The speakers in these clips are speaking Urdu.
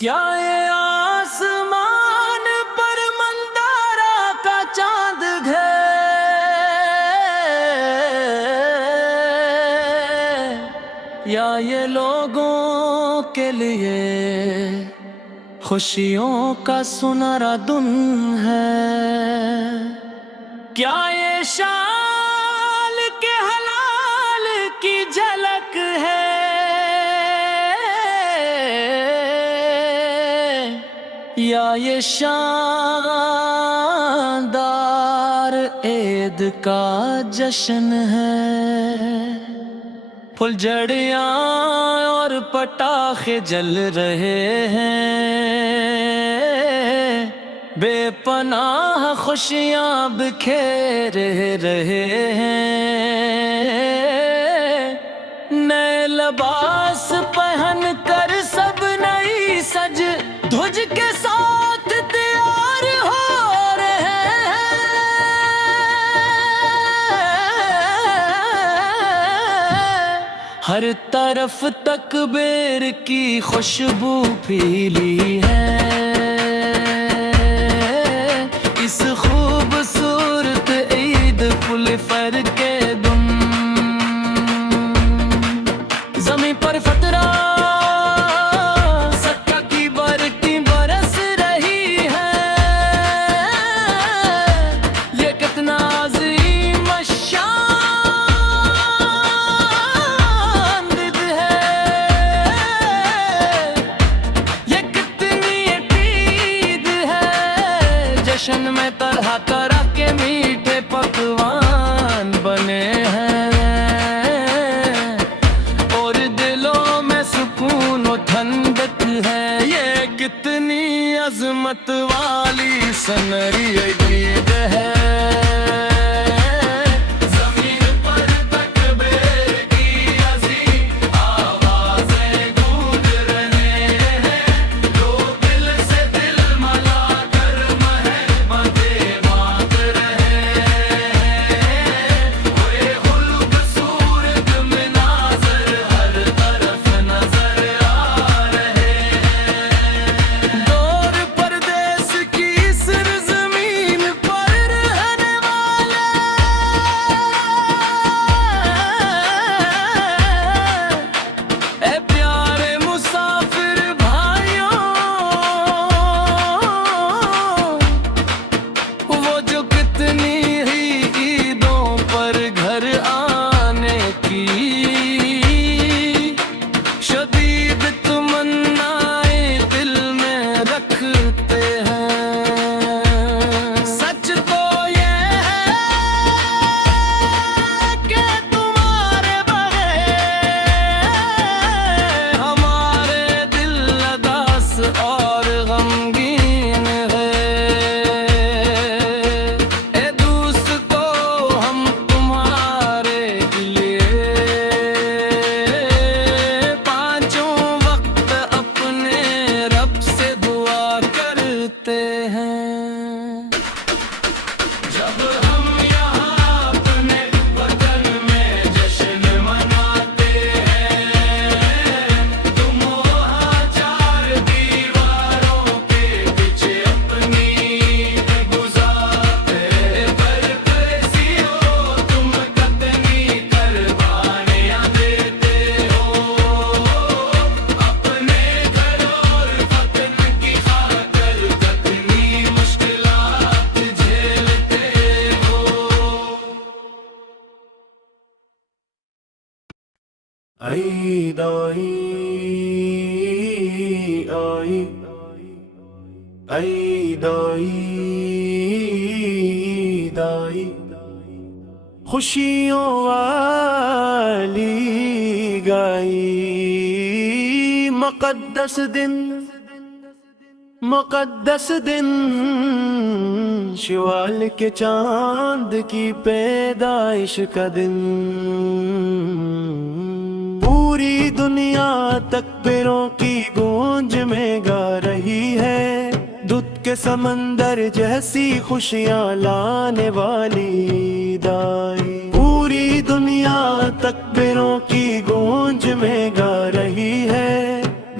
کیا یہ آسمان پر مندارا کا چاند ہے یا یہ لوگوں کے لیے خوشیوں کا سنہرا دن ہے؟ کیا یہ شال کے حلال کی جھلک ہے یا یہ شاندار عید کا جشن ہے؟ پھلجھڑیاں اور پٹاخے جل رہے ہیں، بے پناہ خوشیاں بکھیر رہے ہیں، نئے لباس پہن کر سب نئی سج دھج کے ساتھ تیار ہو رہے ہیں۔ ہر طرف تکبیر کی خوشبو پھیلی ہے، اس خوبصورت عید پل فر کے دن زمین پر فترہ صدقہ کی برکتیں برس رہی ہے، یہ کتنا عظیم الشان دن ہے، یہ کتنی عید ہے، جشن میں طرح طرح کے میٹھے پکوان بنے ہیں، اور دلوں میں سکون و ٹھنڈک ہے، یہ کتنی عظمت والی سنہری عید ہے۔ زمین پر تکبیر کی عظیم آوازیں گونج رہے ہیں، لوگ دل سے دل ملا کر مہمتیں بانٹ رہے ہیں، وہ خوبصورت مناظر ہر طرف نظر آ رہے ہیں۔ دور پردیس کی سرزمین پر رہنے والے اے پیارے مسافر بھائیوں، وہ جو کتنی ہی عیدوں پر گھر آنے کی شدید تمنائیں دل میں رکھتے ہیں، سچ تو یہ ہے کہ تمہارے بغیر ہمارے دل اداس اور غمگین ہے، اے دوستو ہم تمہارے لیے پانچوں وقت اپنے رب سے دعا کرتے ہیں۔ جب ہم یہاں اپنے وطن میں جشن مناتے ہیں، تم وہاں چار دیواروں کے پیچھے اپنی گزارتے، پر کیسی ہو تم کتنی قربانیاں دیتے ہو، اپنے گھر اور وطن کی خاطر کتنی مشکلات جھیلتے ہو۔ عید آئی آئی عید آئی عید آئی، خوشیوں والی گائی، مقدس دن مقدس دن، شوال کے چاند کی پیدائش کا دن، پوری دنیا تکبیروں کی گونج میں گا رہی ہے، دودھ کے سمندر جیسی خوشیاں لانے والی عید آئی، پوری دنیا تکبیروں کی گونج میں گا رہی ہے،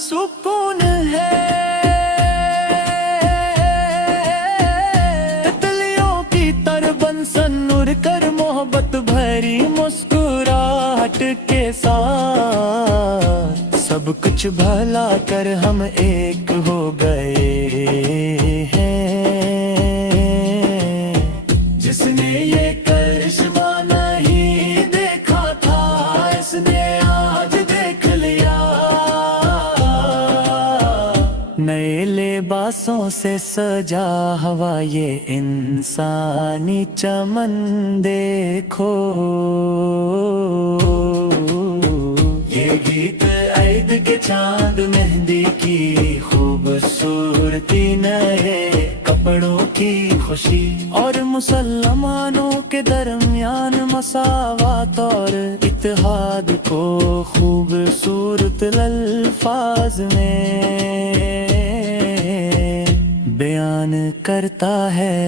سکون ہے، تتلیوں کی طرح بن اڑ کر محبت بھری مسکراہٹ کے ساتھ سب کچھ بھلا کر ہم ایک ہو گئے ہیں۔ جس نے یہ کرشمہ نہیں دیکھا تھا، اس نے آج دیکھ لیا۔ نئے لباسوں سے سجا ہوا یہ انسانی چمن دیکھو، یہ گیت عید کے چاند مہندی کی خوبصورتی، نئے کپڑوں کی خوشی اور مسلمانوں کے درمیان مساوات اور اتحاد کو خوبصورت الفاظ میں بیان کرتا ہے۔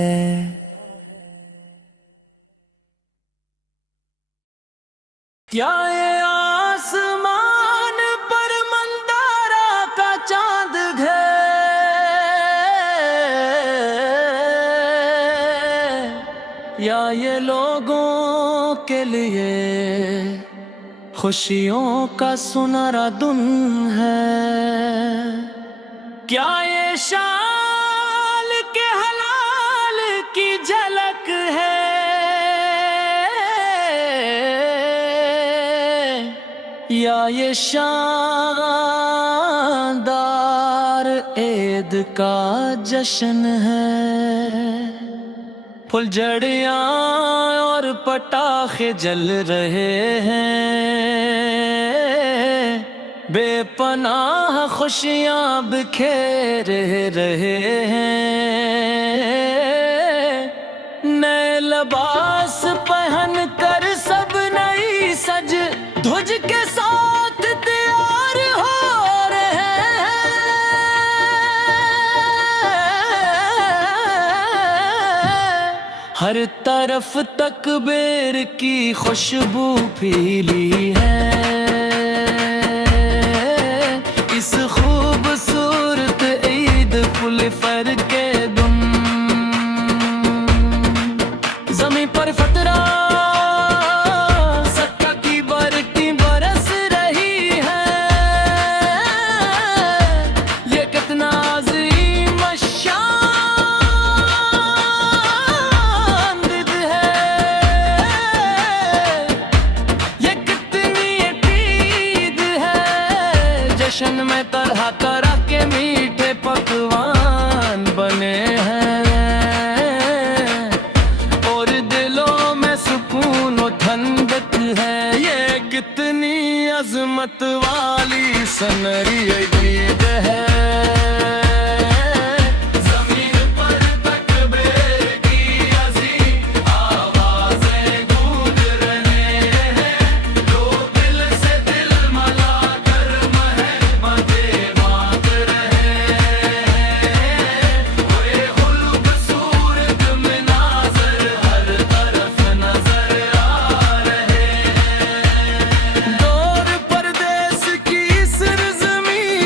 کیا یہ آسمان پر مندارا کا چاند ہے، یا یہ لوگوں کے لیے خوشیوں کا سنہرا دن ہے؟ کیا یہ شال کے حلال کی جھلک ہے، یا یہ شاندار عید کا جشن ہے؟ پھلجھڑیاں اور پٹاخے جل رہے ہیں، بے پناہ خوشیاں بکھیر رہے ہیں۔ نئے لباس پہن کر سب نئی سج دھج کے ساتھ تیار ہو رہے ہیں۔ ہر طرف تکبیر کی خوشبو پھیلی ہے، اس خوبصورت عید پل فر کے دن زمین پر فترہ سکہ کی برقیں برس رہی ہے۔ یہ کتنا عظیم الشان دن ہے، یہ کتنی عید ہے۔ جشن میں طرح طرح کے میٹھے پکوان بنے ہیں، اور دلوں میں سکون و ٹھنڈک ہے۔ یہ کتنی عظمت والی سنہری عید ہے۔ زمین پر تکبیر کی عظیم آوازیں گونج رہے ہیں، لوگ دل سے دل ملا کر مہمت بانٹ رہے ہیں۔ وہ یہ خوبصورت مناظر ہر طرف نظر آ رہے ہیں۔ دور پردیس کی سرزمین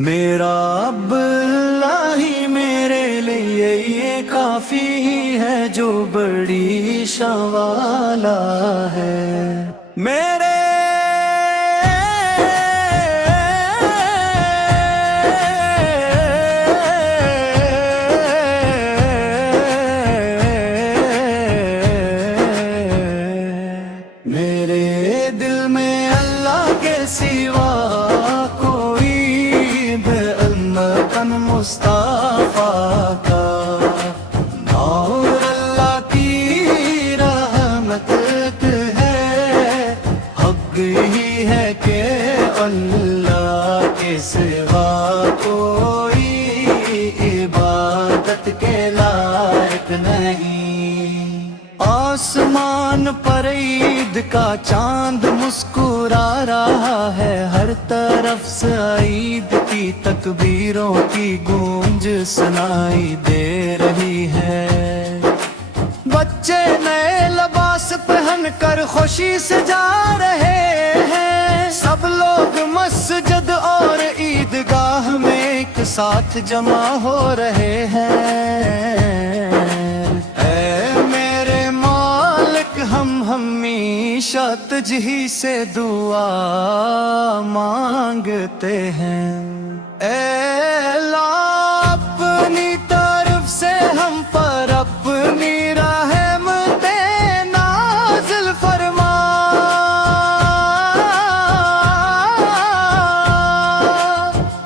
میرا اب اللہ ہی میرے لیے یہ کافی ہی ہے جو بڑی شان والا ہے میرے دل میں اللہ کے سوا کوئی بے علم مصطفیٰ کا نور اللہ کی رحمت ہے حق ہی ہے کہ اللہ کے سوا کوئی عبادت کے لائق نہیں آسمان پر عید کا چاند مسکرا رہا ہے ہر طرف سے عید کی تکبیروں کی گونج سنائی دے رہی ہے بچے نئے لباس پہن کر خوشی سے جا رہے ہیں سب لوگ مسجد اور عیدگاہ میں ایک ساتھ جمع ہو رہے ہیں ہم ہمیشہ تجھ ہی سے دعا مانگتے ہیں اے اللہ اپنی طرف سے ہم پر اپنی رحمتیں نازل فرما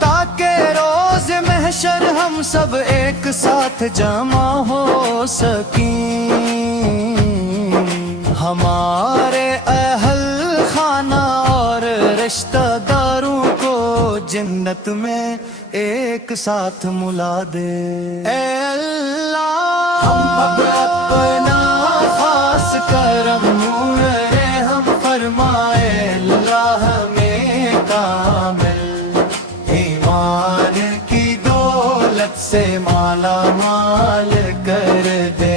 تاکہ روز محشر ہم سب ایک ساتھ جمع ہو سکیں ہمارے اہل خانہ اور رشتہ داروں کو جنت میں ایک ساتھ ملا دے اے اللہ ہم اب اپنا خاص کرم نور ہم فرمائے اللہ میں کامل ایمان کی دولت سے مالا مال کر دے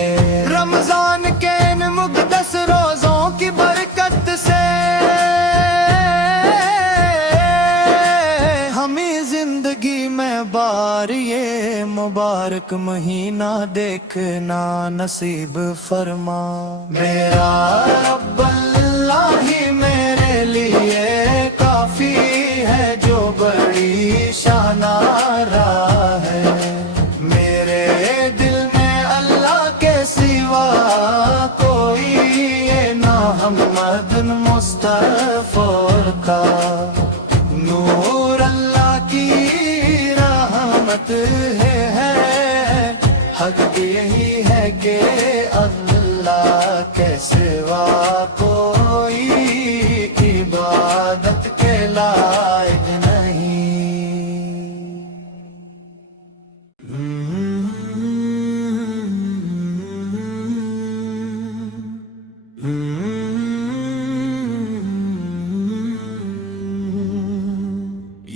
رمضان کے ان مقدس روزوں کی برکت سے ہمیں زندگی میں بار یہ مبارک مہینہ دیکھنا نصیب فرما میرا رب اللہ ہی میرے لیے کافی ہے جو بڑی شانارہ ہے میرے دل میں اللہ کے سوا کوئی محمد مصطفیٰ کا نور اللہ کی رحمت ہے حق یہی ہے کہ اللہ کے سوا کوئی عبادت کے لائق نہیں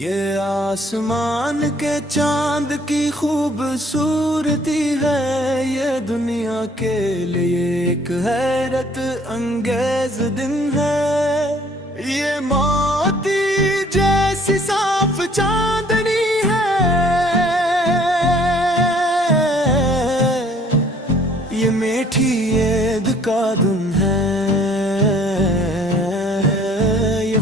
یہ آسمان کے چاند کی خوبصورتی ہے یہ دنیا کے لیے ایک حیرت انگیز دن ہے یہ موتی جیسی صاف چاندنی ہے یہ میٹھی عید کا دن ہے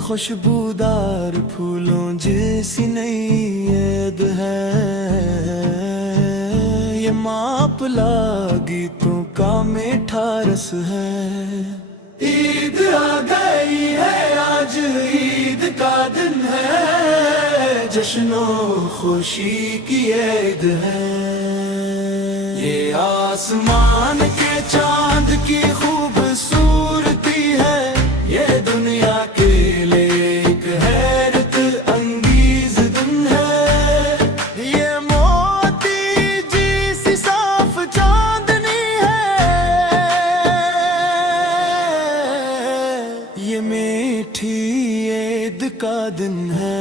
خوشبودار پھولوں جیسی نئی عید ہے یہ ماپلا گیتوں کا میٹھا رس ہے عید آ گئی ہے آج عید کا دن ہے جشن و خوشی کی عید ہے یہ آسمان کے چاند کی خوبصورتی ہے یہ دنیا کے لیے ایک حیرت انگیز دن ہے یہ موتی جیسی صاف چاندنی ہے یہ میٹھی عید کا دن ہے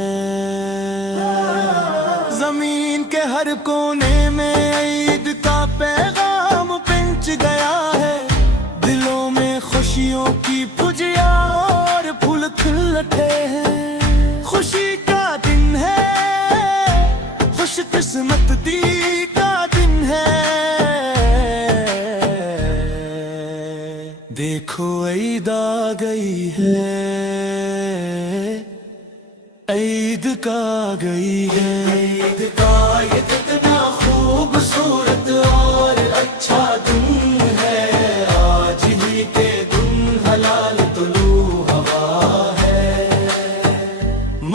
زمین کے ہر کونے میں عید کا پیغام پہنچ گیا ہے دلوں میں خوشیوں کی پھجیاں اور پھول کھل اٹھے ہیں خوشی کا دن ہے خوش قسمت دی کا دن ہے، دیکھو عید آ گئی ہے، عید کا گئی ہے، عید کا یہ کتنا خوبصورت اور اچھا دن ہے، آج ہی کے دن حلال طلوع ہوا ہے،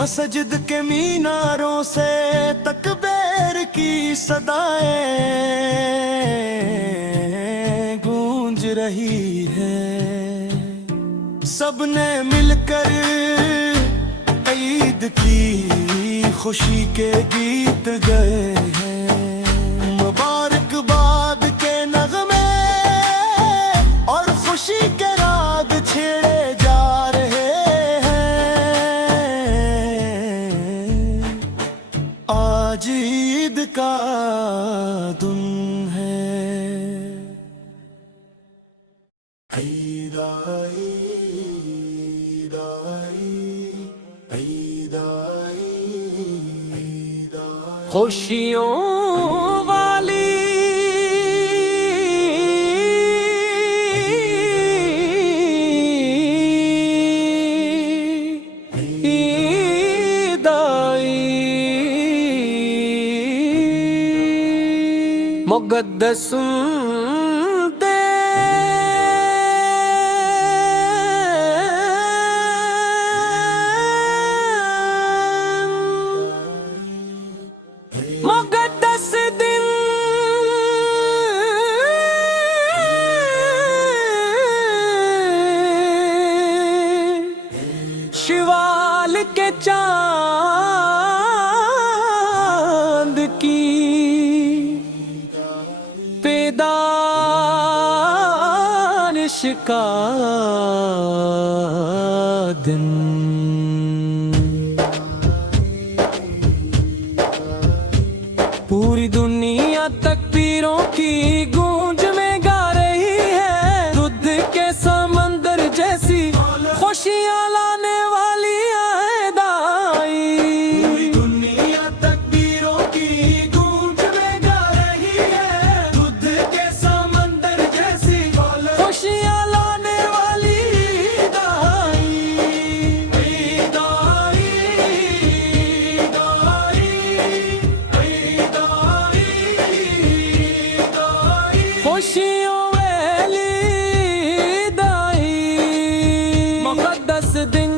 مسجد کے میناروں سے تکبیر کی صدائیں گونج رہی ہے، سب نے مل کر عید کی خوشی کے گیت گئے ہیں، مبارکباد کے نغمے اور خوشی کے راگ چھیڑے جا رہے ہیں، آج عید کا دن ہے، عید آئی، عید آئی، عید آئی، عید آئی، خوشیوں والی عید آئی، مقدس مقدس دن شوال کے چاند کی پیدائش کا دن، پوری دنیا تکبیروں کی گونج میں گا رہی ہے، دودھ کے سمندر جیسی خوشیاں لانے والی عید آئی، پوری دنیا تکبیروں کی گونج میں گا رہی ہے، دودھ کے سمندر جیسی خوشیاں لانے والی عید آئی، عید آئی، عید آئی، عید آئی، عید آئی، خوشیوں والی عید آئی، مقدس دن،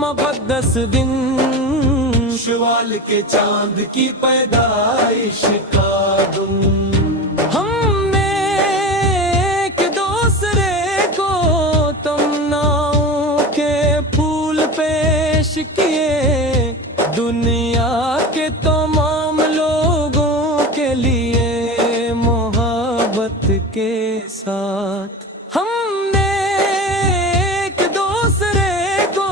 مقدس دن شوال کے چاند کی پیدائش کا دن، ہم نے ایک دوسرے کو تمناؤں کے پھول پیش کیے، دنیا کے تمام لوگوں کے لیے محبت کے ساتھ، ہم نے ایک دوسرے کو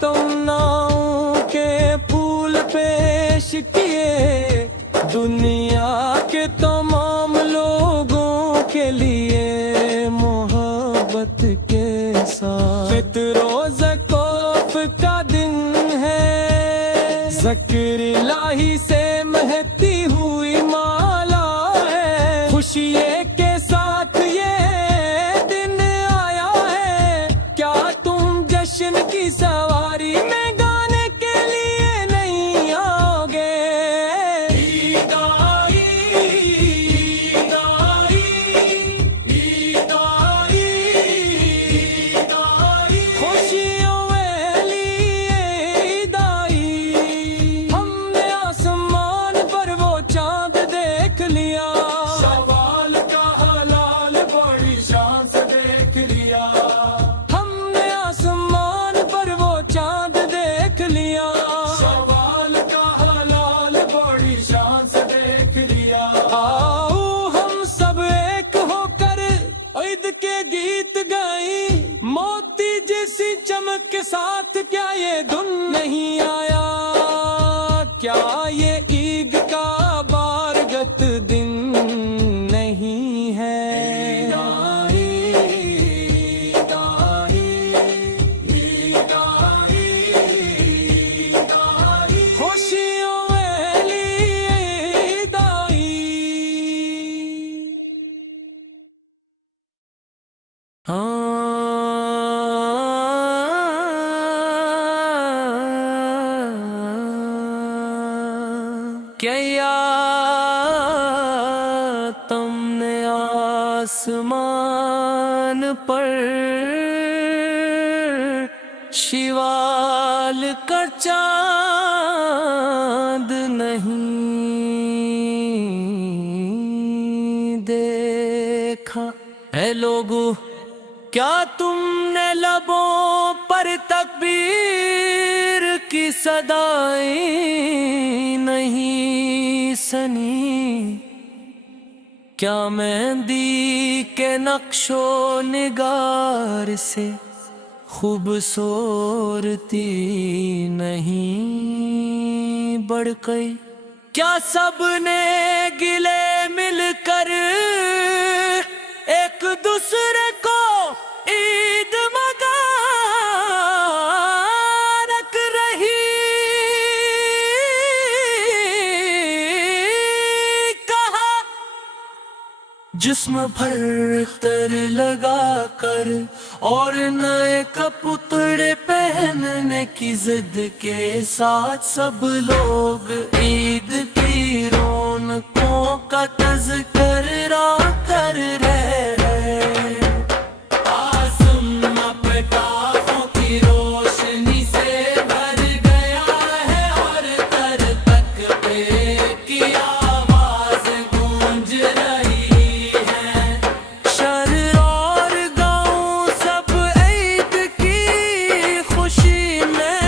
تمناؤں کے پھول پیش کیے، دنیا کے تمام لوگوں کے لیے محبت کے ساتھ، فطر و زکوف کا دن ہے، ذکر الہی سے مہتی ہوئی مالا ہے، خوشی کے ساتھ یہ دن آیا ہے، کیا تم جشن کی سواری میں گانے کے لیے نہیں آؤ گے، عید آئی، عید آئی، عید آئی، عید آئی، خوشیوں والی عید آئی، ہم نے آسمان پر وہ چاند دیکھ لیا، سوال کا حلال بڑی شان سے دیکھ لیا، ہم نے آسمان پر وہ چاند دیکھ لیا، سوال کا حلال بڑی شان سے دیکھ لیا، آؤ ہم سب ایک ہو کر عید کے گیت گائیں، موتی جیسی چمک کے ساتھ کیا یہ دن نہیں آیا، کیا یہ عید کا بارگت دن نہیں ہے، عید آئی، عید آئی، عید آئی، عید آئی، خوشیوں والی کیا تم نے آسمان پر شیوال کا چاند نہیں دیکھا؟ اے لوگو، کیا تم نے لبوں پر تکبیر کی صدائیں نہیں سنی؟ کیا مہندی کے نقش و نگار سے خوبصورتی نہیں بڑھ گئی؟ کیا سب نے گلے مل کر ایک دوسرے کو عید مبارک رہی کہا؟ جسم بھر تر لگا کر اور نئے کپڑے پہننے کی ضد کے ساتھ سب لوگ عید کی رونقوں کا تذکرہ کر رہے ہیں۔ آسمان پٹاخوں کی روشنی سے بھر گیا ہے اور تر تک پہ کی آواز گونج رہی ہے۔ شہر اور گاؤں سب عید کی خوشی میں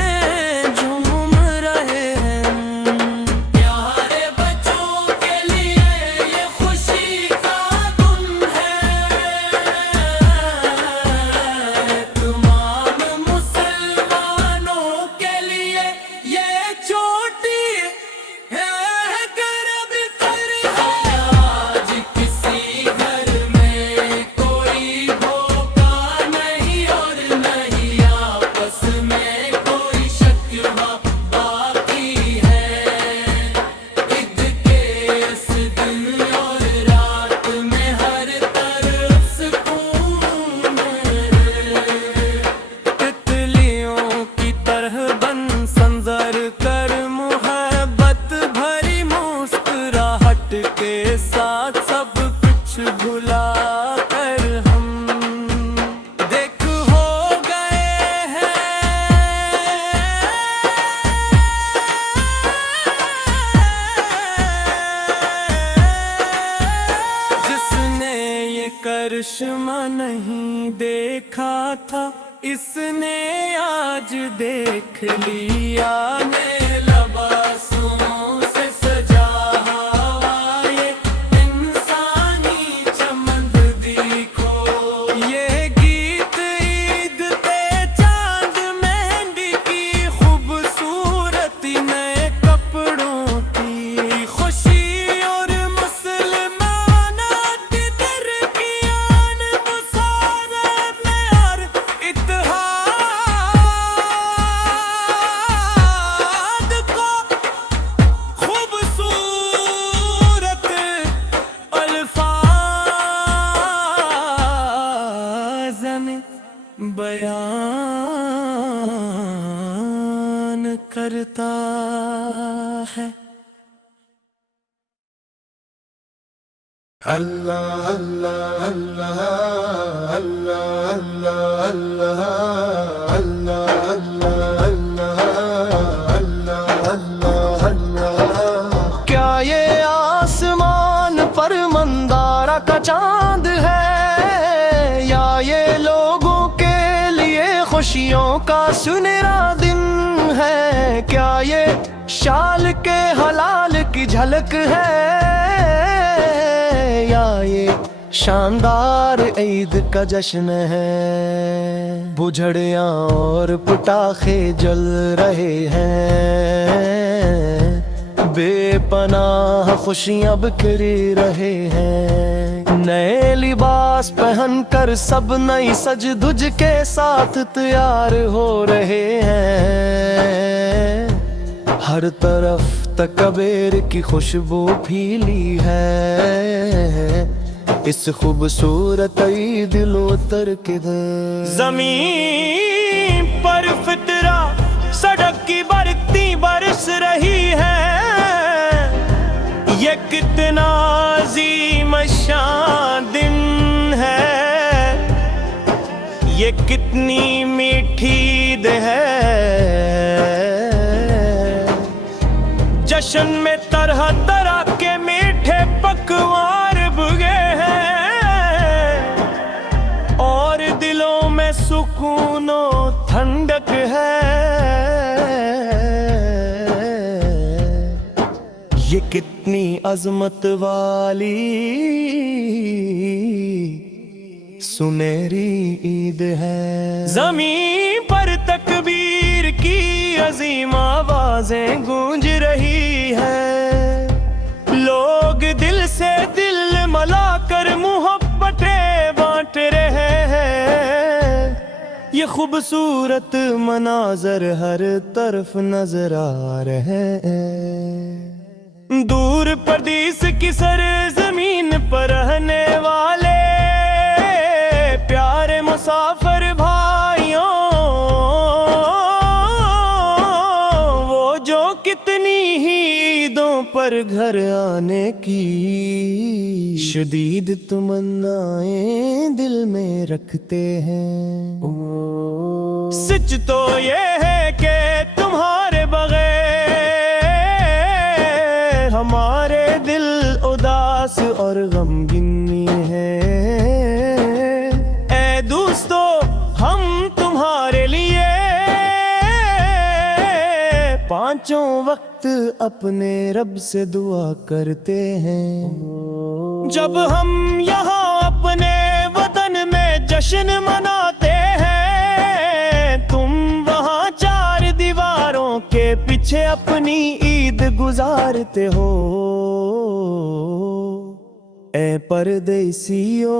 جھوم رہے ہیں۔ پیارے بچوں کے لیے یہ خوشی کا دن ہے، تمام مسلمانوں کے لیے یہ چھوٹی ہے کرب کر ہے۔ آج کسی گھر میں کوئی دھوکہ نہیں اور نہیں آپس میں کوئی شکوہ باقی ہے۔ عید کے اس دن اور رات میں ہر طرف سکون ہے۔ تتلیوں کی طرح بن سنظر کر محبت بھری مسکراہٹ کے ساتھ سب کچھ بھلا کر ہم دیکھ ہو گئے ہیں۔ جس نے یہ کرشمہ نہیں دیکھا تھا، اس نے آج دیکھ لیا۔ نئے لباسوں سے سجا ہوا یہ انسانی چمن دیکھو، یہ گیت عید پہ چاند مہندی کی خوبصورتی نئے کپڑوں کی خوشی اور مسلمانات کی ترقیان مسارت میں اور اتحاد کو خوبصورت الفاظ میں بیان کرتا ہے۔ اللہ اللہ اللہ اللہ اللہ اللہ اللہ اللہ اللہ اللہ۔ کیا یہ آسمان پر مندارہ کا چاند ہے، یا یہ لوگوں کے لیے خوشیوں کا سنہرا دن ہے؟ کیا یہ شال کے حلال کی جھلک ہے، یا یہ شاندار عید کا جشن ہے؟ بجھڑیاں اور پٹاخے جل رہے ہیں، بے پناہ خوشیاں بکھری رہے ہیں۔ نئے لباس پہن کر سب نئی سج دھج کے ساتھ تیار ہو رہے ہیں۔ ہر طرف تکبیر کی خوشبو پھیلی ہے، اس خوبصورت عید لوتر کدھر؟ زمین پر فطرہ سڑک کی برکتی برس رہی ہے، کتنی میٹھی عید ہے، جشن میں طرح طرح کے میٹھے پکوان بھگے ہیں، اور دلوں میں سکون و ٹھنڈک ہے۔ یہ کتنی عظمت والی سنہری عید ہے، زمین پر تکبیر کی عظیم آوازیں گونج رہی ہے، لوگ دل سے دل ملا کر محبتیں بانٹ رہے ہیں۔ یہ خوبصورت مناظر ہر طرف نظر آ رہے ہیں، دور پردیس کی سرزمین پر رہنے والے پیارے مسافر بھائیوں، وہ جو کتنی ہی عیدوں پر گھر آنے کی شدید تمنائیں دل میں رکھتے ہیں۔ سچ تو یہ ہے کہ تمہارے بغیر ہمارے دل اداس اور غمگین ہے۔ اے دوستو، ہم تمہارے لیے پانچوں وقت اپنے رب سے دعا کرتے ہیں۔ جب ہم یہاں اپنے وطن میں جشن مناتے ہیں، تم وہاں چار دیواروں کے پیچھے اپنی عید گزارتے ہو۔ اے پردیسیو،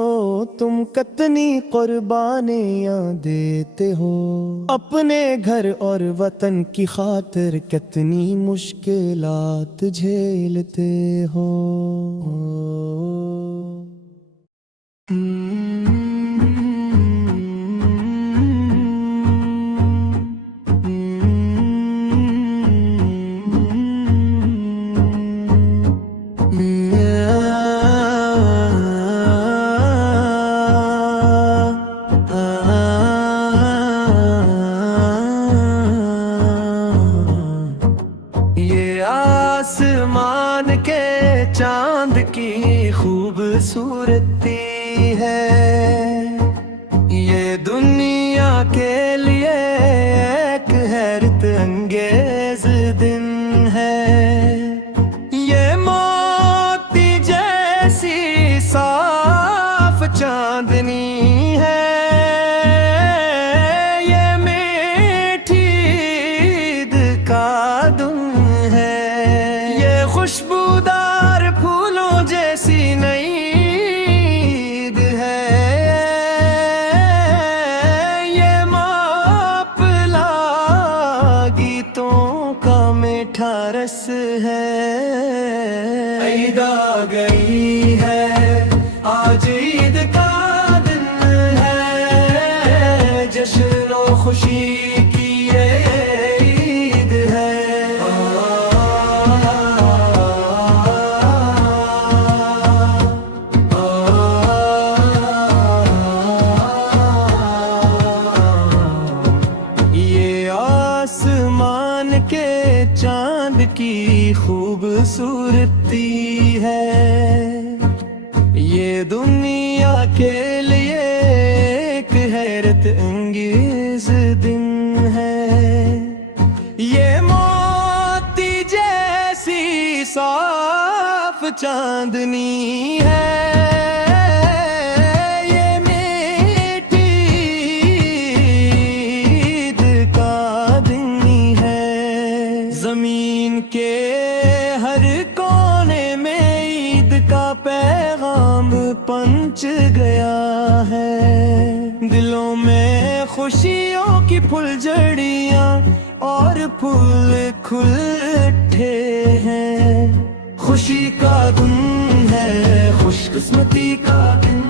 تم کتنی قربانیاں دیتے ہو، اپنے گھر اور وطن کی خاطر کتنی مشکلات جھیلتے ہو۔ آسمان کے چاند کی خوبصورتی ہے، یہ دنیا کے لیے ایک حیرت انگیز دن ہے۔ یہ موتی جیسی صاف چاندنی ہے، یہ میٹھی عید کا دن ہے، خوشبودار پھولوں جیسی نئی عید ہے، یہ ماپلا گیتوں کا میٹھا رس ہے۔ عید آ گئی ہے، آج عید کا دن ہے، جشن و خوشی کی عید ہے۔ آسمان کے چاند کی خوبصورتی ہے، یہ دنیا کے لیے ایک حیرت انگیز دن ہے، یہ موتی جیسی صاف چاندنی ہے، زمین کے ہر کونے میں عید کا پیغام پہنچ گیا ہے، دلوں میں خوشیوں کی پھلجھڑیاں اور پھول کھل اٹھے ہیں۔ خوشی کا دن ہے، خوش قسمتی کا دن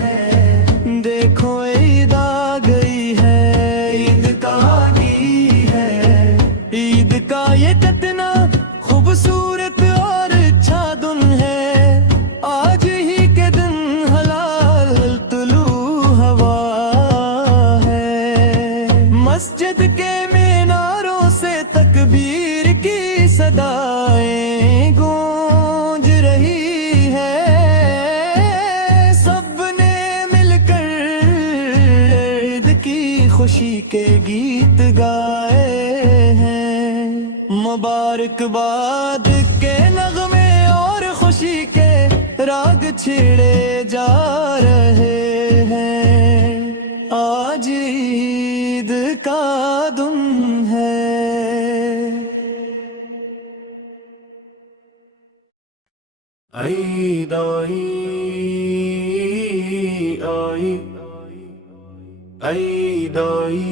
ہے، دیکھو عید آ گئی ہے، عید کا آگی ہے، عید کا یہ کتنا خوبصورت اور اچھا دن ہے، آج ہی کے دن حلال طلوع ہوا ہے۔ کے گیت گائے ہیں، مبارکباد کے نغمے اور خوشی کے راگ چھڑے جا رہے ہیں، آج عید کا دن ہے۔ عید آئی آئی، عید آئی،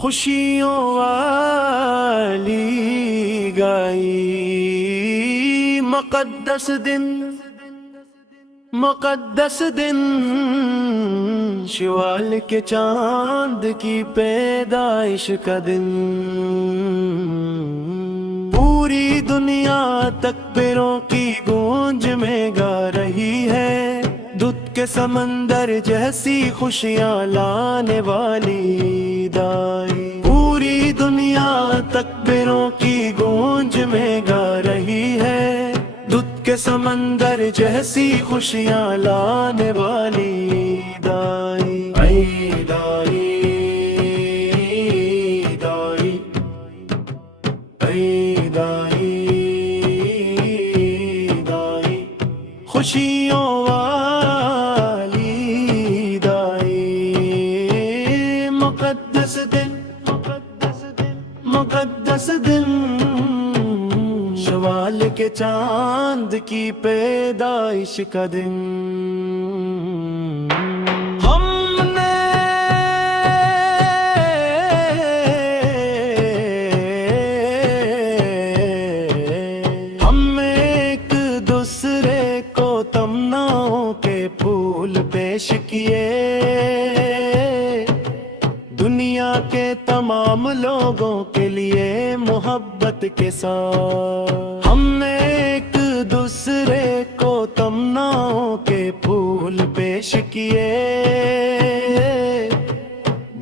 خوشیوں والی گائی، مقدس دن، مقدس دن، شوال کے چاند کی پیدائش کا دن، پوری دنیا تکبیروں کی گونج میں گا رہی ہے، دودھ کے سمندر جیسی خوشیاں لانے والی عید آئی، پوری دنیا تکبیروں کی گونج میں گا رہی ہے، دودھ کے سمندر جیسی خوشیاں لانے والی عید آئی، عید آئی، عید آئی، عید آئی، عید آئی، خوشیوں والی عید آئی، مقدس دن، مقدس دن، مقدس دن، شوال کے چاند کی پیدائش کا دن، ہم ایک دوسرے کو تمناؤں کے پھول پیش کیے، دنیا کے تمام لوگوں کے لیے محبت کے ساتھ، ہم نے ایک دوسرے کو تمناؤں کے پھول پیش کیے،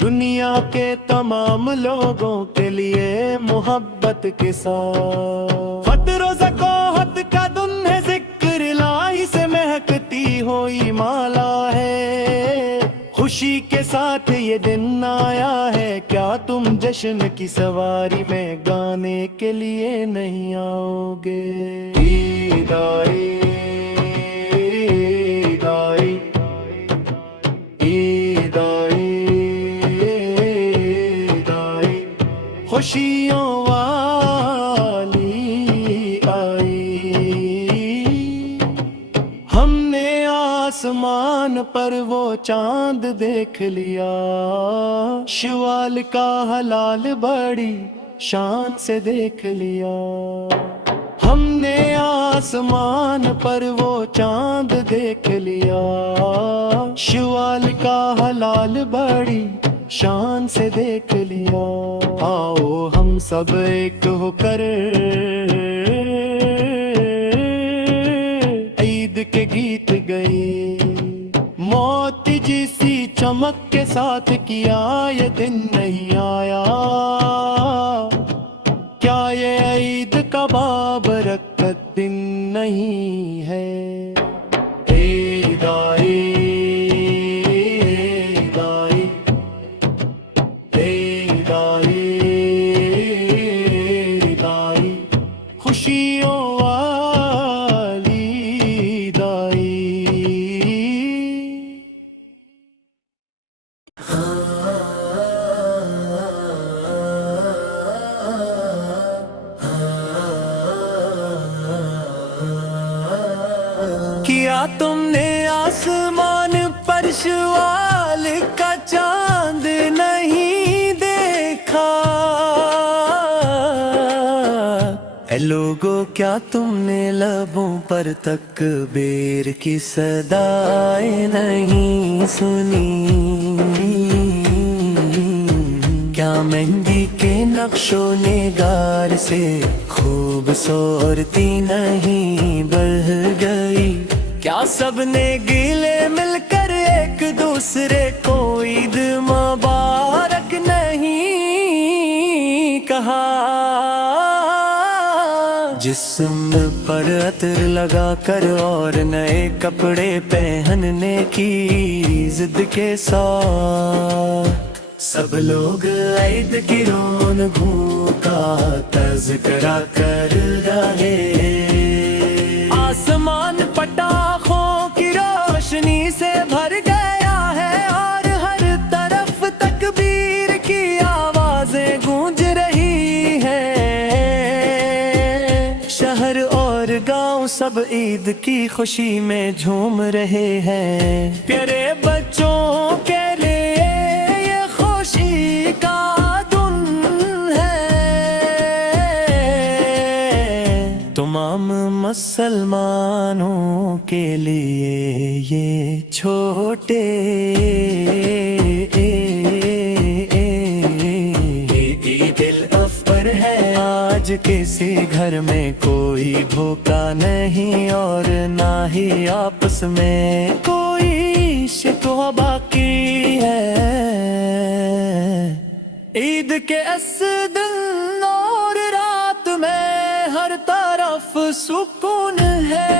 دنیا کے تمام لوگوں کے لیے محبت کے ساتھ، فتح و ذکاوت کا دن ہے، ذکر الہی سے مہکتی ہوئی مالا ہے، خوشی کے ساتھ یہ دن آیا ہے، کیا تم جشن کی سواری میں گانے کے لیے نہیں آؤ گے؟ عید آئی، عید آئی، عید آئی، عید آئی، خوشیوں والی آئی، ہم نے آسمان پر وہ چاند دیکھ لیا، شوال کا ہلال بڑی شان سے دیکھ لیا، ہم نے آسمان پر وہ چاند دیکھ لیا، شوال کا ہلال بڑی شان سے دیکھ لیا، آؤ ہم سب ایک ہو کر عید کے گیت گئے، موتی جیسی چمک کے ساتھ کیا یہ دن نہیں آیا، کیا یہ عید کا بابرکت دن نہیں ہے؟ عید آئی، عید آئی، عید آئی، عید آئی، خوشیوں والی عید آئی، کیا تم نے آسمان پر شوال کا چاند نہیں دیکھا؟ اے لوگو کیا تم نے لبوں پر تکبیر کی صدائیں نہیں سنی؟ کیا مہندی کے نقش و نگار سے خوبصورتی نہیں بڑھ گئی؟ کیا سب نے گلے مل کر ایک دوسرے کو عید مبارک نہیں کہا؟ جسم پر عطر لگا کر اور نئے کپڑے پہننے کی ضد کے ساتھ سب لوگ عید کی رونقوں کا تذکرہ کر رہے۔ آسمان پٹاخوں کی روشنی سے بھر گیا ہے اور ہر طرف تکبیر کی آوازیں گونج رہی ہیں۔ شہر اور گاؤں سب عید کی خوشی میں جھوم رہے ہیں۔ پیارے بچوں کے لیے یہ خوشی کا دن ہے، تمام مسلمانوں کے لیے یہ چھوٹے عید الاکبر ہے۔ آج کسی گھر میں کوئی بھوکا نہیں اور نہ ہی آپس میں کوئی شکوہ باقی ہے۔ عید کے اس دن اور رات میں ہر طرف سکون ہے۔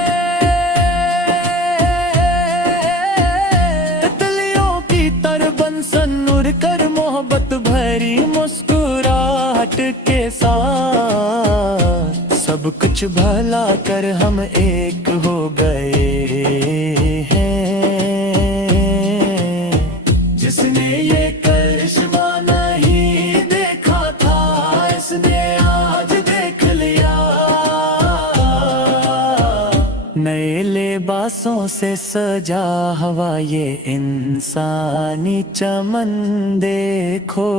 تتلیوں کی طرح بنسن اڑ کر محبت بھری مسکراہٹ کے ساتھ سب کچھ بھلا کر ہم ایک ہو گئے ہیں۔ جس نے یہ کرشمہ نہیں دیکھا تھا اس نے آج دیکھ لیا۔ نئے لباسوں سے سجا ہوا یہ انسانی چمن دیکھو،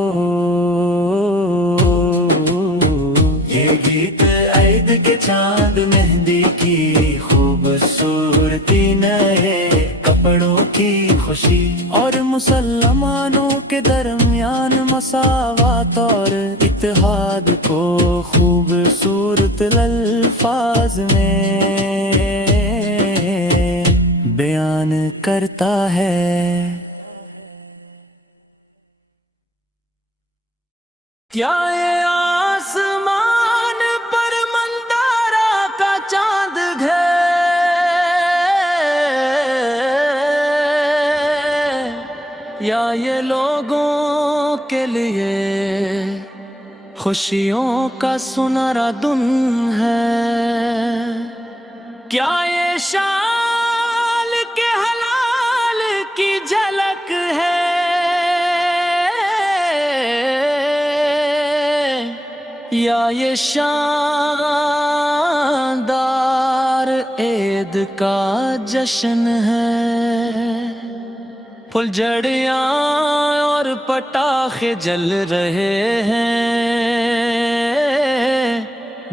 یہ گیت عید کے چاند مہندی کی خوبصورتی، نئے کپڑوں کی خوشی اور مسلمانوں کے درمیان مساوات اور اتحاد کو خوبصورت الفاظ میں بیان کرتا ہے۔ کیا یہ آسمان پر منظارہ کا چاند ہے یا یہ لوگوں کے لیے خوشیوں کا سنہرا دن ہے؟ کیا یہ شال کے حلال کی جھلک ہے یا یہ شاندار عید کا جشن ہے؟ پھلجھڑیاں اور پٹاخے جل رہے ہیں،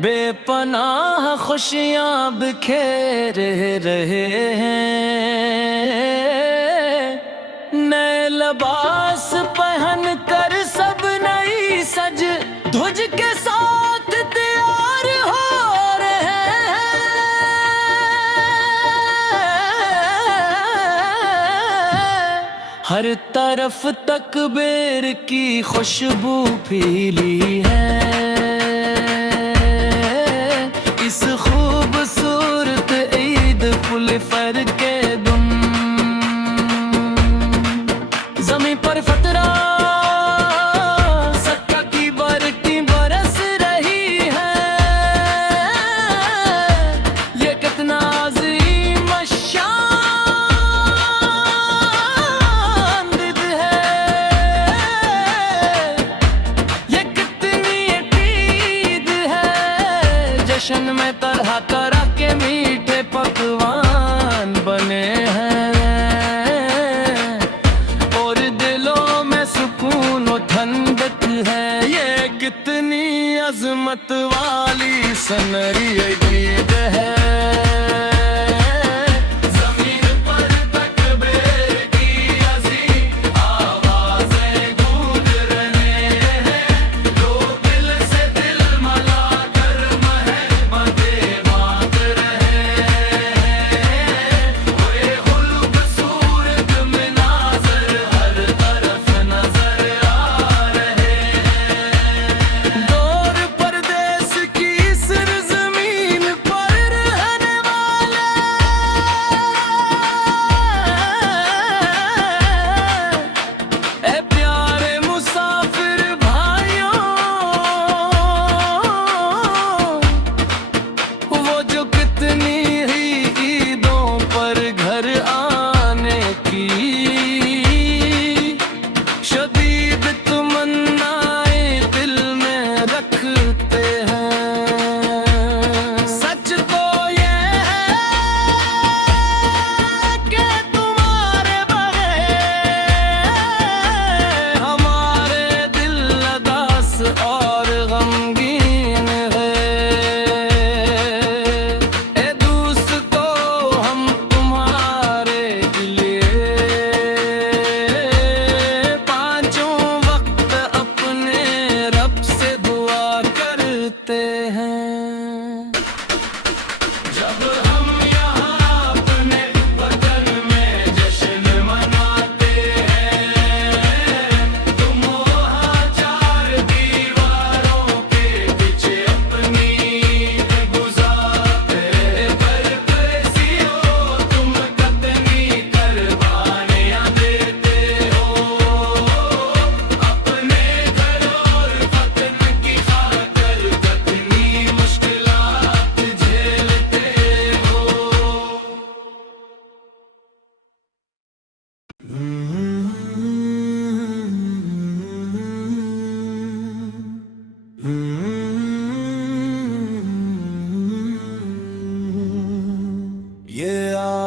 بے پناہ خوشیاں بکھیر رہے ہیں۔ نئے لباس پہن کر سب نئی سج دھج کے ساتھ تیار ہو رہے ہیں۔ ہر طرف تکبیر کی خوشبو پھیلی ہے۔ اس خوبصورت عید پل فر کے دن زمین پر فترہ صدقہ کی برکتیں برس رہی ہے۔ یہ کتنا عظیم شان دن ہے، یہ کتنی عید ہے۔ جشن میں طرح طرح کے میٹھے پکوان بنے ہیں اور دلوں میں سکون و ٹھنڈک ہے۔ یہ کتنی عظمت والی سنہری عید ہے۔ زمین پر تکبیر کی عظیم آوازیں گونج رہے ہیں، لوگ دل سے دل ملا کر محبتیں بانٹ رہے ہیں۔ وہ خوبصورت مناظر ہر طرف نظر آ رہے ہیں۔ دور پردیس کی سرزمین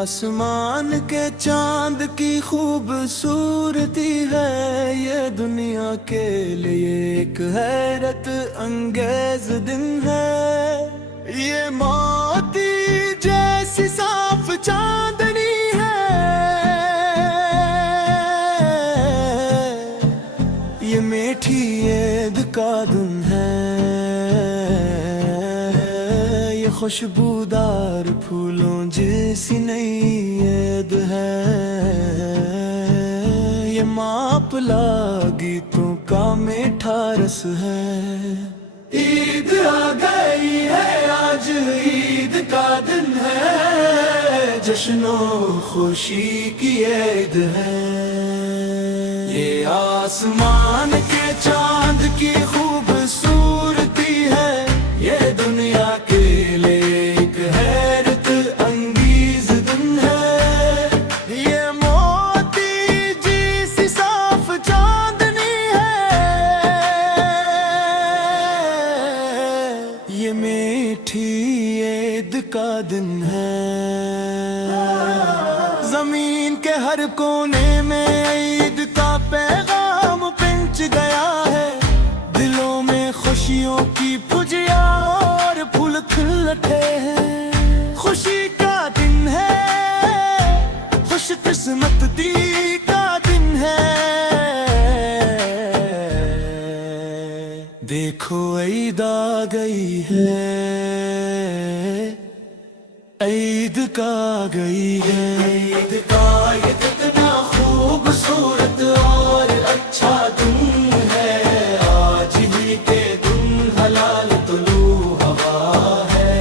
آسمان کے چاند کی خوبصورتی ہے، یہ دنیا کے لیے ایک حیرت انگیز دن ہے۔ یہ موتی جیسی صاف چاندنی ہے، یہ میٹھی عید کا دن ہے، یہ خوشبودار پھولوں جیسی نئی عید ہے، یہ ماپلا گیتوں کا میٹھا رس ہے۔ عید آ گئی ہے، آج عید کا دن ہے، جشن و خوشی کی عید ہے۔ یہ آسمان کے چاند کی خوبصورتی ہے، یہ دنیا کے لیے ایک حیرت انگیز دن ہے۔ یہ موتی جیسی صاف چاندنی ہے، یہ میٹھی عید کا دن ہے۔ زمین کے ہر کونے میں عید کا پیغام پہنچ گیا ہے، دلوں میں خوشیوں کی پھجیاں اور پھول کھل اٹھے ہیں۔ خوشی کا دن ہے، خوش قسمتی کا دن ہے، دیکھو عید آ گئی ہے، عید کا آ گئی ہے۔ عید کا یہ کتنا خوبصورت اور اچھا دن ہے، آج ہی کے دن حلال طلوع ہوا ہے۔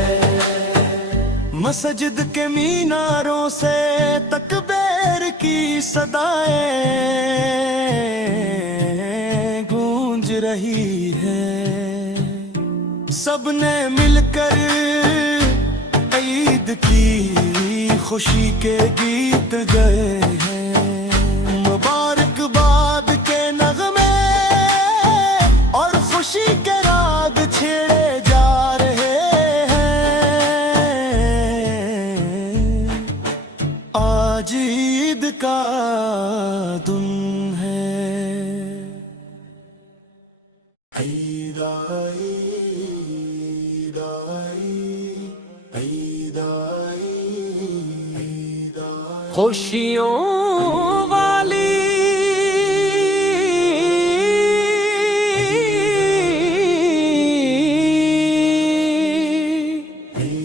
مسجد کے میناروں سے تکبیر کی صدائیں گونج رہی ہے، سب نے مل کر عید کی خوشی کے گیت گئے ہیں۔ مبارکباد کے نغمے اور خوشی کے راگ چھیڑے جا رہے ہیں، آج عید کا دن ہے۔ عید آئی، عید آئی، عید آئی، عید آئی، خوشیوں والی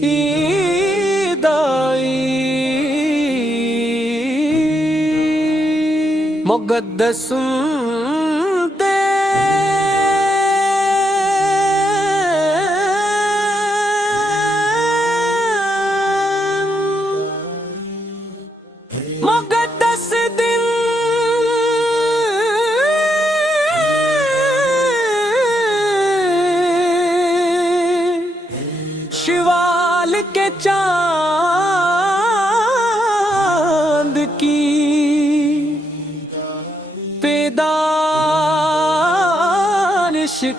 عید آئی، مقدس مقدس دن، شوال کے چاند کی پیدائش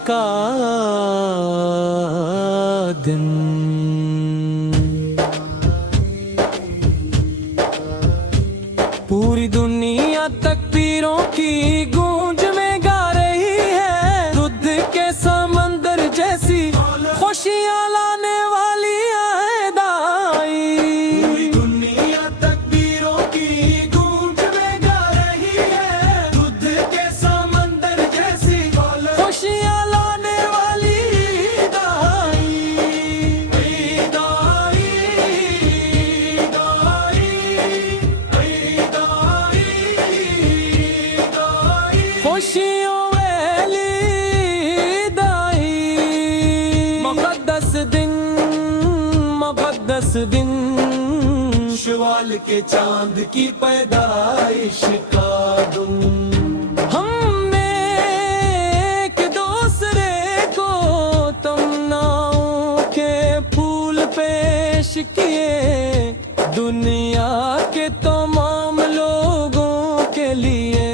کا دن، پوری دنیا تکبیروں کی گونج میں گا رہی ہے، دودھ کے سمندر جیسی خوشیاں لانے والی عید آئی۔ پوری دنیا تکبیروں کی گونج میں گا رہی ہے، دودھ کے سمندر جیسی خوشیاں لانے والی عید آئی، عید آئی، عید آئی، عید آئی، عید آئی، خوشیوں والی عید آئی، مقدس دن، مقدس دن، شوال کے چاند کی پیدائش کا دن۔ ہم نے ایک دوسرے کو تمناؤں کے پھول پیش کیے، دنیا کے تمام لوگوں کے لیے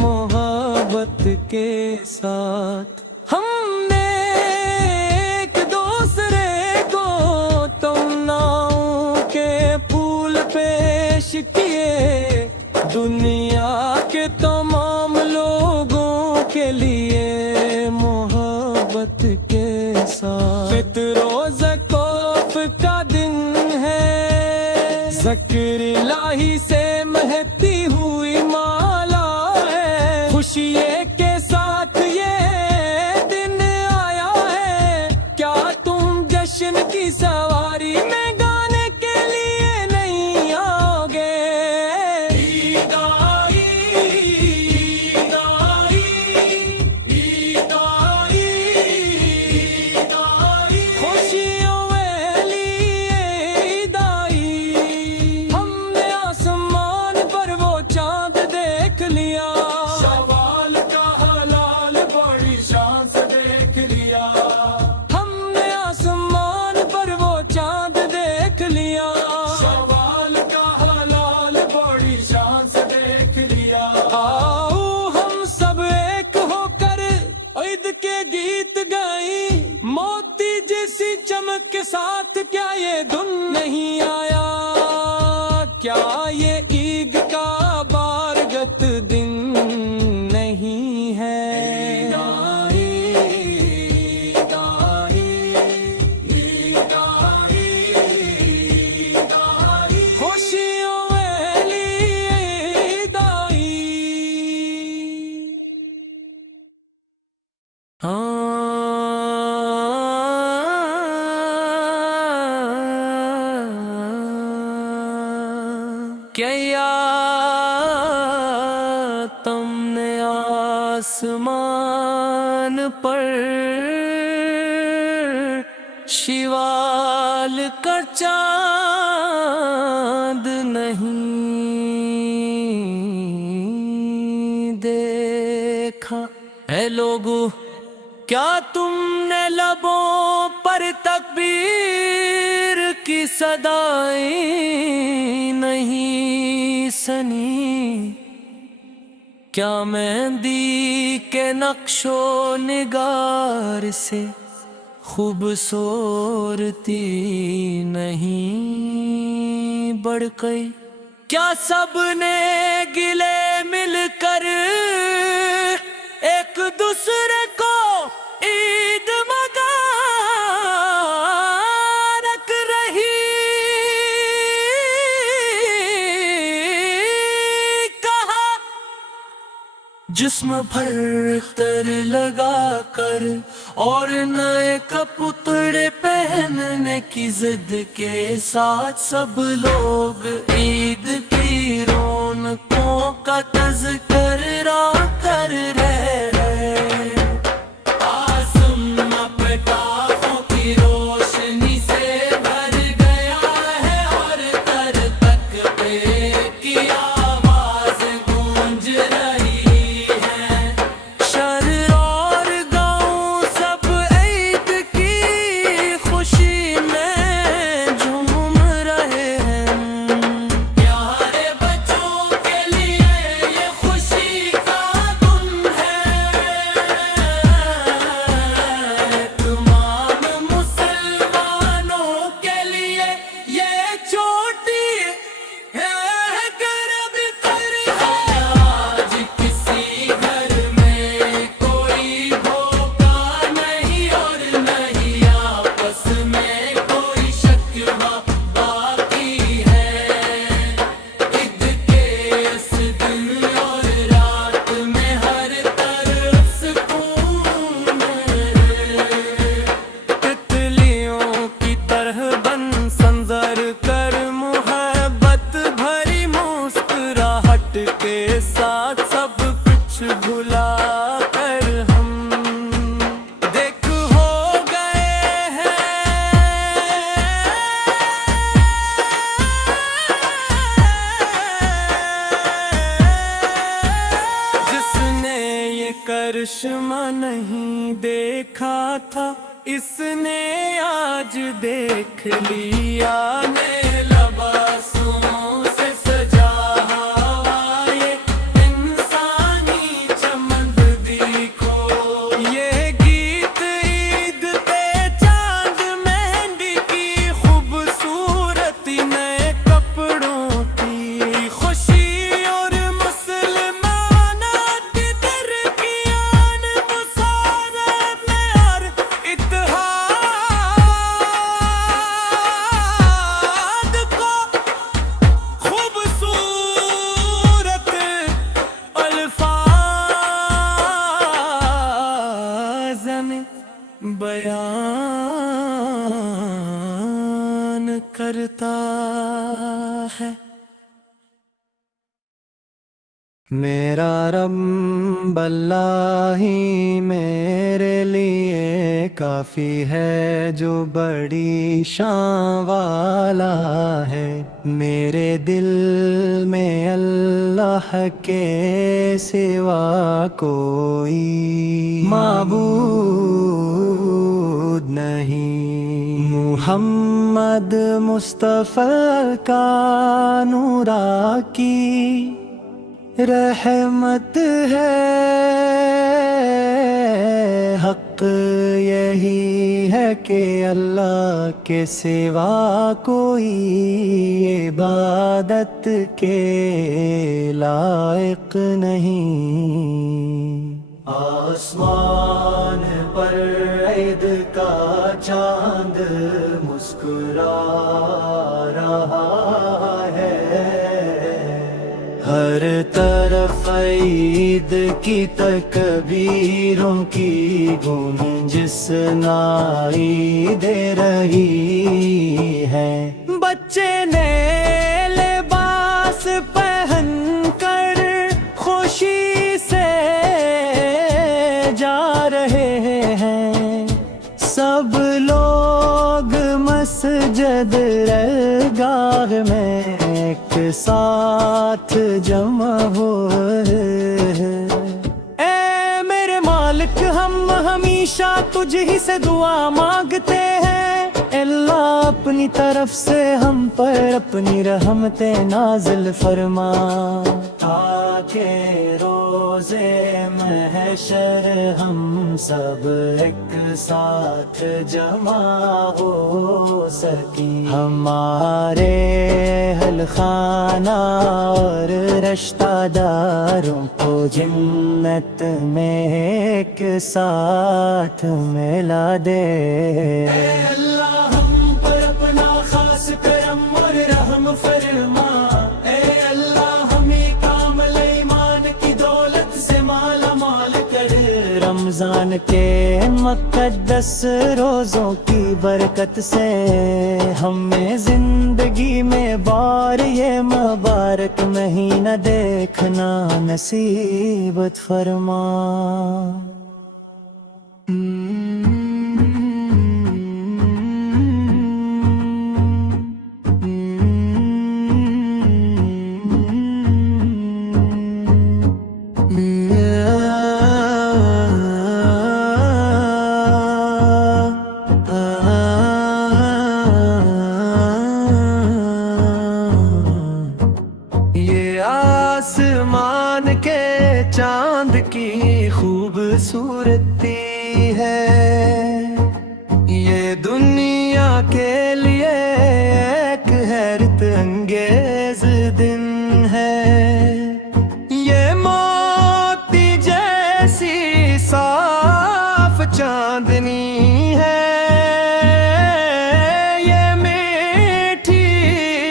محبت کے ساتھ ہم نے ایک دوسرے کو تمناؤں کے پھول پیش دنیا کے تمام لوگوں کے لیے محبت کے ساتھ فطر و زکوف کا دن ہے، ذکر الہی سے مہتی ہوئی مالا ہے، خوشی کے ساتھ یہ دن آیا ہے، کیا تم جشن کی سواری میں گانے کے لیے نہیں آؤ گے؟ عید آئی، عید آئی، عید آئی، عید آئی، خوشیوں والی عید آئی، ہم نے آسمان پر وہ چاند دیکھ لیا، شوال کا ہلال بڑی شان سے دیکھ لیا، ہم نے آسمان پر وہ چاند دیکھ لیا، شوال کا ہلال بڑی شان سے دیکھ لیا۔ آؤ ہم سب ایک ہو کر عید کے گیت گائیں، موتی جیسی چمک کے ساتھ کیا یہ دن نہیں آیا؟ کیا یہ عید کا بارگت دن نہیں ہے؟ عید آئی، عید آئی، عید آئی، عید آئی، خوشیوں والی عید آئی۔ کیا تم نے آسمان پر شوال کا چاند نہیں دیکھا؟ اے لوگو، کیا تم نے لبوں پر تکبیر کی صدائیں نہیں سنی؟ کیا مہندی کے نقش و نگار سے خوبصورتی نہیں بڑھ گئی؟ کیا سب نے گلے مل کر ایک دوسرے کو عید مبارک رہی کہا؟ جسم بھر تر لگا کر اور نئے کپڑے پہننے کی ضد کے ساتھ سب لوگ عید کی رونقوں کا تذکرہ کر رہے ہیں۔ آسمان پٹاخوں کی روشنی سے بھر گیا ہے اور تر تک پہ کی آواز گونج رہی ہے، شہر اور گاؤں سب عید کی خوشی میں جھوم رہے ہیں۔ پیارے بچوں کے لیے یہ خوشی کا دن ہے، تمام مسلمانوں کے لیے یہ چھوٹی ہے کرب کر ہے۔ آج کسی گھر میں کوئی دھوکہ نہیں اور نہیں آپس میں کوئی شکوہ باقی ہے، عید کے اس دن اور رات میں ہر طرف سکون ہے۔ تتلیوں کی طرح بن سنظر کر محبت بھری مسکراہٹ کے ساتھ سب کچھ بھلا کر ہم دیکھ ہو گئے ہیں۔ جس نے یہ کرشمہ نہیں دیکھا تھا، اس نے آج دیکھ لیا۔ نئے لباسوں سے سجا ہوا یہ انسانی چمن دیکھو، یہ گیت عید پہ چاند مہندی کی خوبصورتی، نئے کپڑوں کی خوشی اور حسن بیان کرتا ہے۔ میرا رب اللہ ہی میرے لیے کافی ہے، جو بڑی شان والا ہے۔ میرے دل میں اللہ کے سوا کوئی معبود نہیں۔ محمد مصطفیٰ کا نورا کی رحمت ہے، حق یہی ہے کہ اللہ کے سوا کوئی عبادت کے لائق نہیں۔ آسمان پر عید کا چاند مسکرا رہا ہے، ہر طرف عید کی تکبیروں کی گونج سنائی دے رہی ہے۔ بچے نئے لباس پہن کر خوشی سے جا رہے ہیں، سب لوگ مسجد درگاہ میں ایک ساتھ جمع ہوئے۔ اے میرے مالک، ہم ہمیشہ تجھ ہی سے دعا مانگتے ہیں، اللہ اپنی طرف سے ہم پر اپنی رحمتیں نازل فرما، تاکہ روزے محشر ہم سب ایک ساتھ جمع ہو سکیں۔ ہمارے اہل خانہ اور رشتہ داروں کو جنت میں ایک ساتھ ملا دے۔ اے اللہ ہم پر اپنا خاص کرم اور رحم فرما، اے اللہ ہمیں کامل ایمان کی دولت سے مالا مال کر۔ رمضان کے مقدس روزوں کی برکت سے ہمیں زندگی میں بار یہ مبارک مہینہ دیکھنا نصیبت فرما۔ آسمان کے چاند کی خوبصورتی ہے، یہ دنیا کے لیے ایک حیرت انگیز دن ہے۔ یہ موتی جیسی صاف چاندنی ہے، یہ میٹھی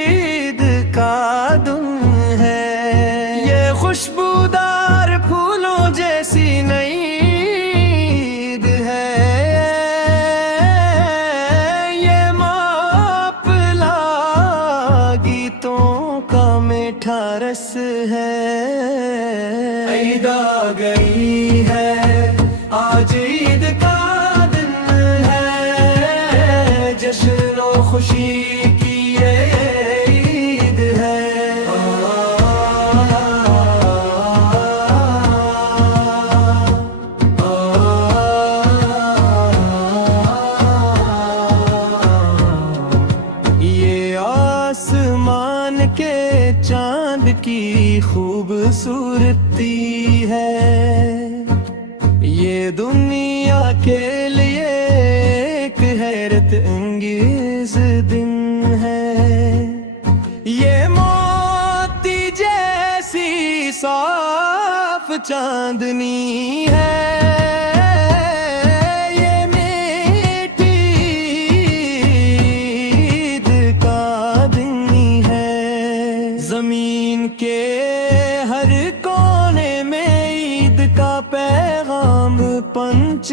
عید کا دن ہے، یہ خوشبودار پھولوں جیسی نئی عید ہے، یہ ماپلا گیتوں کا میٹھا رس ہے۔ عید آ گئی ہے، آج عید کا دن ہے، جشن و خوشی کی یہ عید ہے۔ آسمان کے چاند کی خوبصورتی ہے، یہ دنیا کے لیے ایک حیرت انگیز دن ہے، یہ موتی جیسی صاف چاندنی ہے، زمین کے ہر کونے میں عید کا پیغام پہنچ